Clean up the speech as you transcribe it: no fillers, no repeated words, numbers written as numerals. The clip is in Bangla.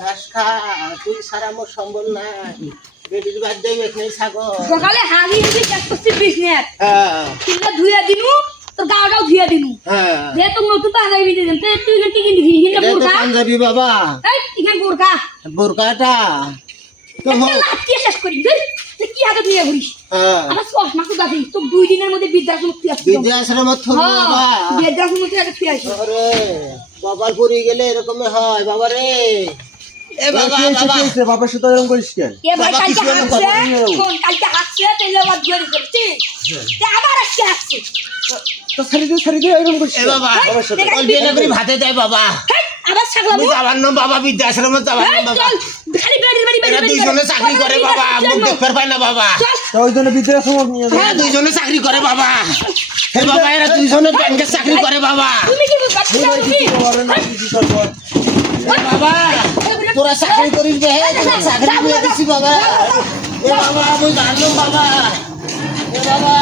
ঘাস খা, তুই সারা মোর সম্বল নাই। বেটির বাদ দেই এখানে ছাগল। সকালে হাগি হাগি কাজ করছি বিজনেস। হ্যাঁ তিনটা ধুইয়া দিনু, তোর গাওটাও ধুইয়া দিনু। হ্যাঁ যে তোর নতুন পাঞ্জাবি দিতেন, তুই এখান থেকে দিবি, এখানে এটা তো বোরকা। পাঞ্জাবি বাবা, এই, এখানে বোরকা। বোরকাটা তো একটা লাথিয়ে শেষ করি। ধুই, তুই কি হাতে ধুইয়া ঘুরিস? হ্যাঁ আমার চশমা তো দাদি, তোর 2 দিনের মধ্যে বৃদ্ধাশ্রম তুই আসছিস। বৃদ্ধাশ্রমত থবি বাবা। বৃদ্ধাশ্রম তুই আগে তুই আসিস। আরে বাবার পুরি গেলে এরকমই হয় বাবা রে। এ বাবা বাবা বাবার সাথে এরকম করিস কেন? এ ভাই বাবা, কালকে কিছু একটা হাঁটছে, কথা বলিও। শোন, কালকে হাঁটছে, তেলে আবার ধুয়ে দিচ্ছিস। তে আবার আজকে হাঁটছে। তো ছাড়ি দে এরকম করিস এ বাবা বাবার সাথে দেখ, ওই বিয়ে করে ভাতে দেয় বাবা। হেই, আবার ছাগলাবো। আমি যাবার না বাবা, বৃদ্ধাশ্রমে যাবার না হেই, বাবা। চল, খালি বেড়ি, বেড়ি, বেড়ি, এরা বেড়ি, দুইজনে বেড়ি। চাকরি করে বাবা, মুখ দেখতে পায় না বাবা। চল, তো ওই জন্য বৃদ্ধাশ্রম নিয়ে যায়। এরা দুইজনে চাকরি করে বাবা। হে বাবা, এরা দুইজনে ব্যাংকে চাকরি করে বাবা। তুমি কি বুঝবা? তুমি এ বাবা তোরা চাকরি করিস বে, তোরা চাকরি করে দিছি বাবা। এ বাবা আমি জানলাম বাবা। এ বাবা